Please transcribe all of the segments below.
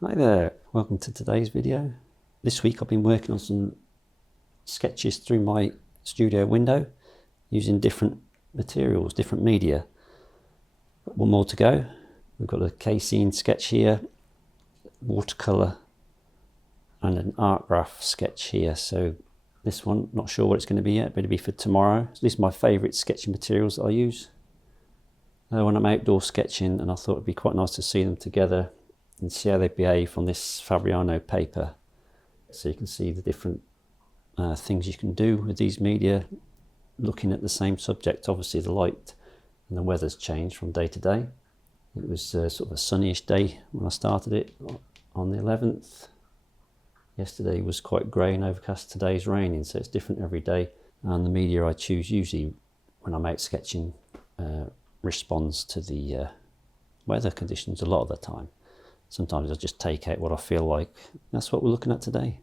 Hi there, welcome to today's video. This week I've been working on some sketches through my studio window using different materials, different media. One more to go. We've got a Casein sketch here, watercolour and an art graph sketch here. So this one, not sure what it's going to be yet, but it'll be for tomorrow. So these are my favourite sketching materials that I use when I'm outdoor sketching, and I thought it'd be quite nice to see them together and see how they behave on this Fabriano paper. So you can see the different things you can do with these media, looking at the same subject. Obviously the light and the weather's changed from day to day. It was sort of a sunnyish day when I started it on the 11th. Yesterday was quite grey and overcast, today's raining, so it's different every day. And the media I choose usually when I'm out sketching responds to the weather conditions a lot of the time. Sometimes I just take out what I feel like. That's what we're looking at today.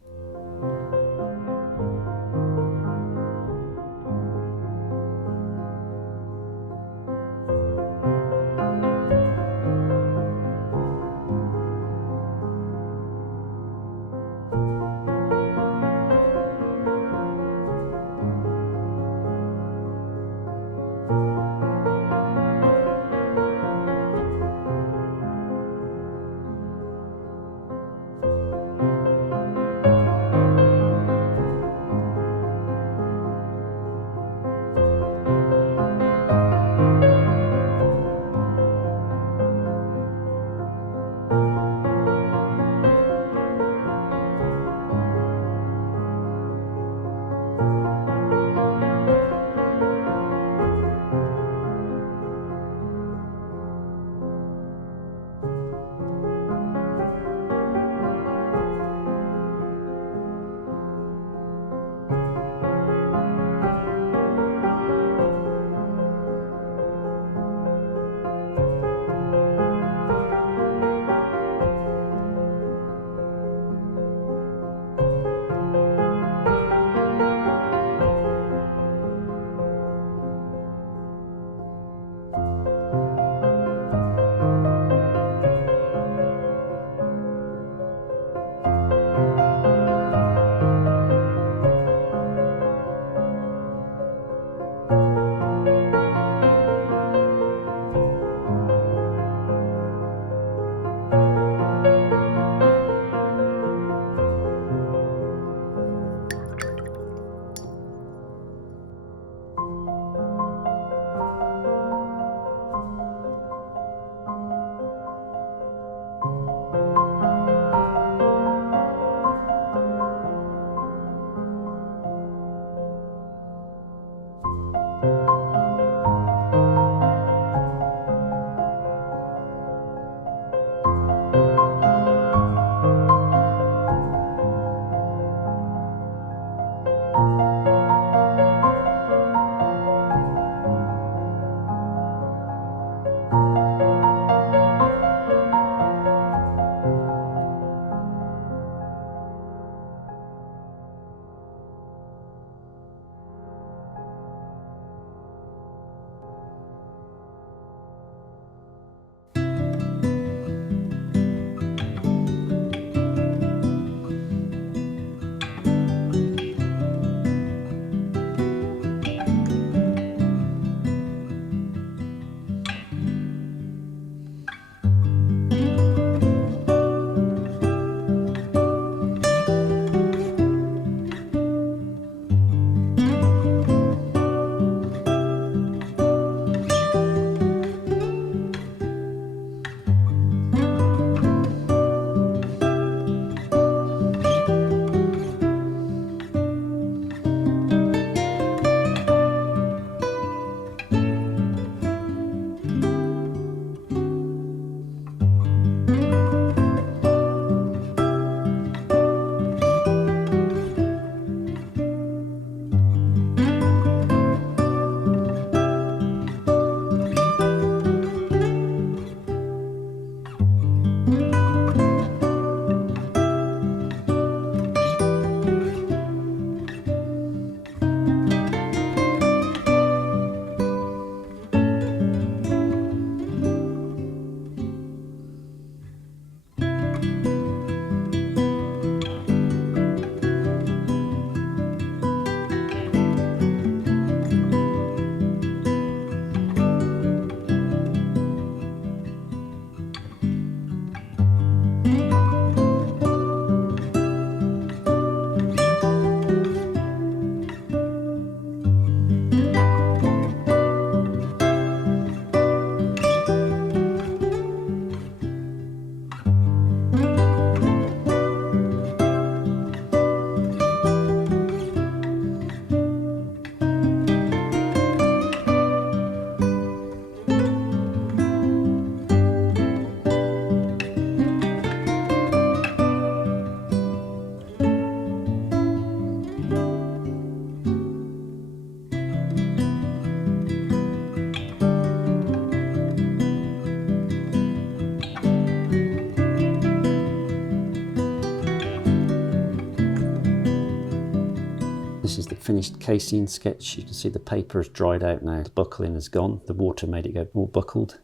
This is the finished Casein sketch. You can see the paper has dried out now. The buckling is gone. The water made it go more buckled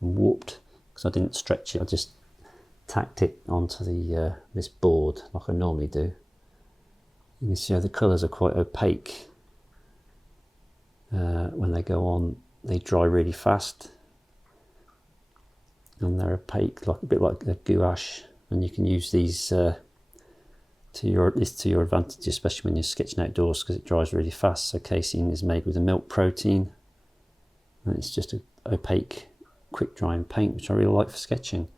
and warped because I didn't stretch it. I just tacked it onto the this board like I normally do. You can see how the colours are quite opaque. When they go on, they dry really fast, and they're opaque, like a bit like a gouache. And you can use these to your advantage, especially when you're sketching outdoors, because it dries really fast. So Casein is made with a milk protein, and it's just an opaque, quick drying paint, which I really like for sketching.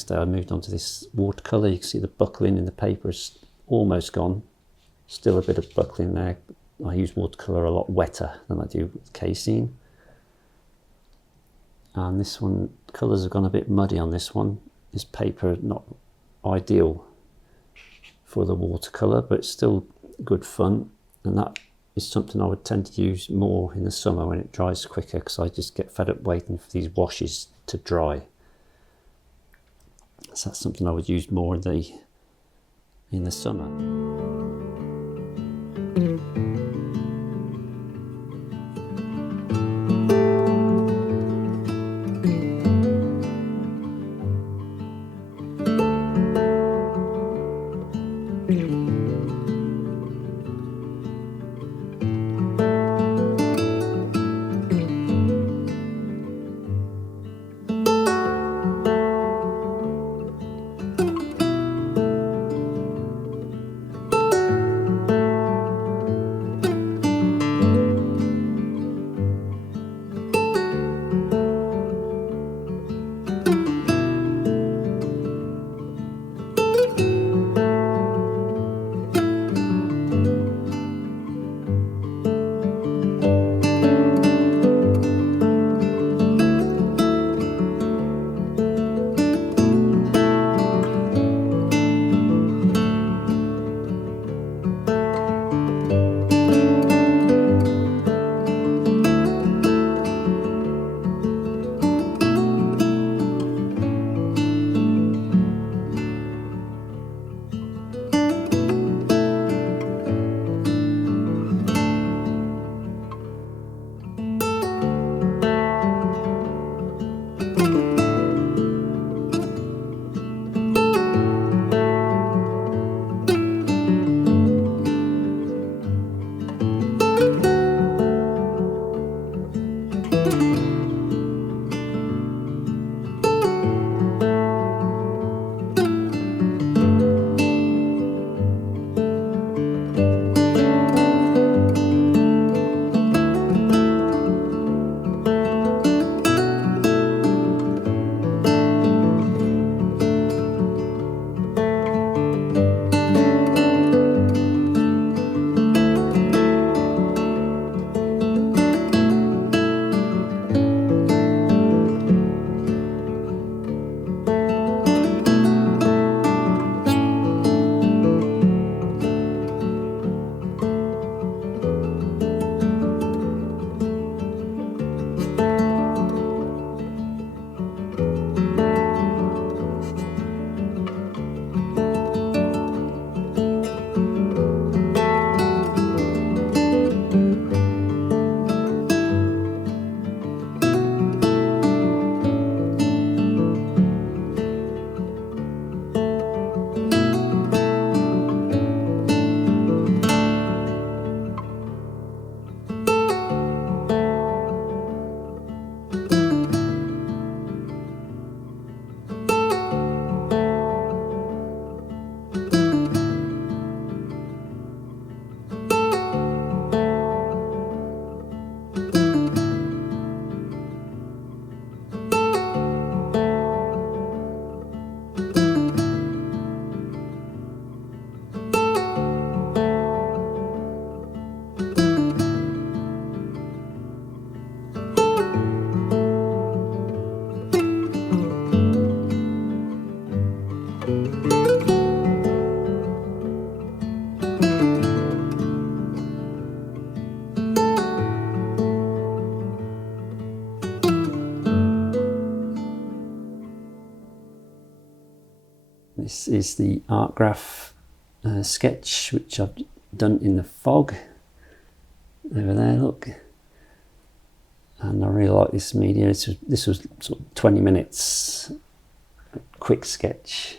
next day I moved on to this watercolour. You can see the buckling in the paper is almost gone. Still a bit of buckling there. I use watercolour a lot wetter than I do with Casein. And this one, colours have gone a bit muddy on this one. This paper not ideal for the watercolour, but it's still good fun. And that is something I would tend to use more in the summer when it dries quicker, because I just get fed up waiting for these washes to dry. So that's something I would use more in the summer. This is the Art Graf sketch, which I've done in the fog over there, look. And I really like this media. This was sort of 20 minutes quick sketch,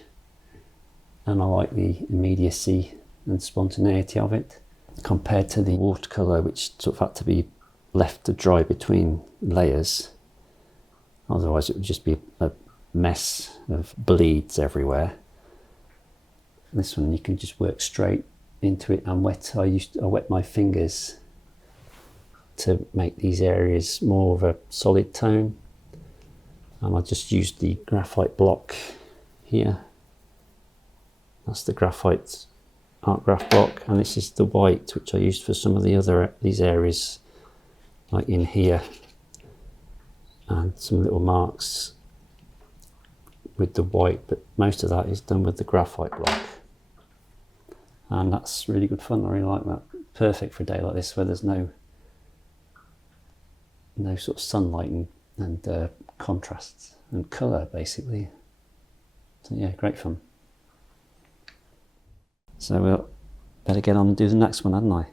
and I like the immediacy and spontaneity of it compared to the watercolour, which sort of had to be left to dry between layers. Otherwise it would just be a mess of bleeds everywhere. This one you can just work straight into it and wet. I wet my fingers to make these areas more of a solid tone, and I just used the graphite block here. That's the graphite art graph block, and this is the white which I used for some of these areas, like in here, and some little marks with the white, but most of that is done with the graphite block. And that's really good fun. I really like that. Perfect for a day like this where there's no sort of sunlight and contrasts and colour basically. So yeah, great fun. So we'll better get on and do the next one, hadn't I?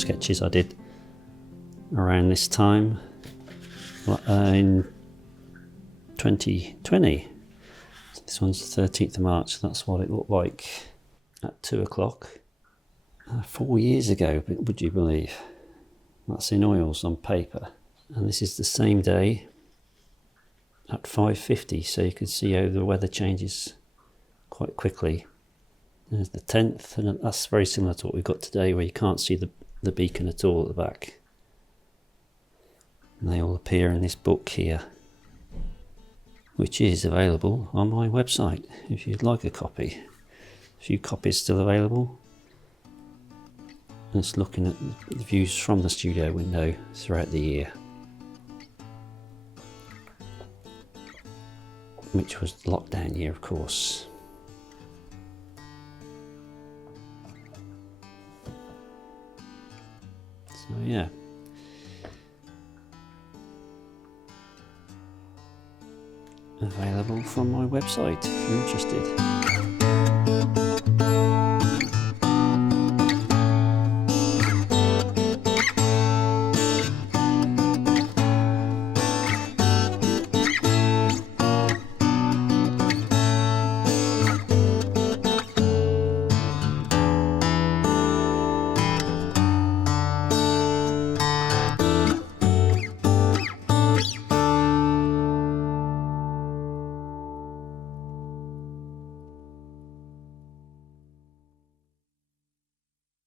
sketches I did around this time in 2020. This one's the 13th of March. That's what it looked like at 2 o'clock 4 years ago, would you believe? That's in oils on paper. And this is the same day at 5:50, so you can see how the weather changes quite quickly. There's the 10th, and that's very similar to what we've got today, where you can't see the beacon at all at the back. And they all appear in this book here, which is available on my website if you'd like a copy. A few copies still available. Just looking at the views from the studio window throughout the year, which was the lockdown year, of course. So yeah, available from my website if you're interested.